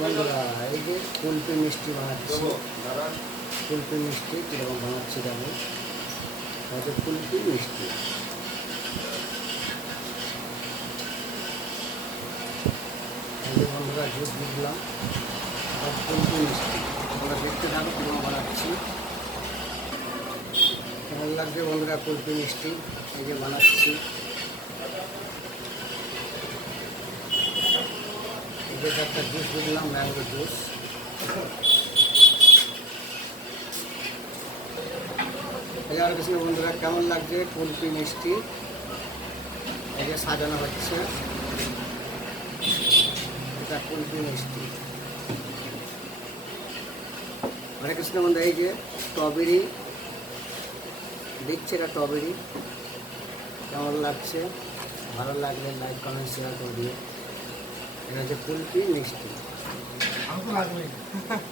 বন্ধুরা এই যে কুলপি মিষ্টি বানাচ্ছি। কুলপি মিষ্টি কীরকম বানাচ্ছি দেখো, হয়তো কুলপি মিষ্টি। এই যে বন্ধুরা জুস বুঝলাম আর কুলপি মিষ্টি তোমরা দেখতে থাকো কীরকম বানাচ্ছি। কেমন লাগছে বন্ধুরা কুলপি মিষ্টি এই যে বানাচ্ছি। এটা একটা জুস বুঝলাম, ম্যাঙ্গো জুস। এগারো কিছু বন্ধুরা কেমন লাগছে কুলপি মিষ্টি এই যে সাজানো হচ্ছে। এটা কুলপি মিষ্টি। হরে কৃষ্ণ বন্ধু এই যে স্ট্রবেরি দিচ্ছে, এটা স্ট্রবেরি। কেমন লাগছে ভালো লাগলে লাইক কমেন্ট শেয়ার করে দিয়ে। এটা হচ্ছে কুলপি মিষ্টি।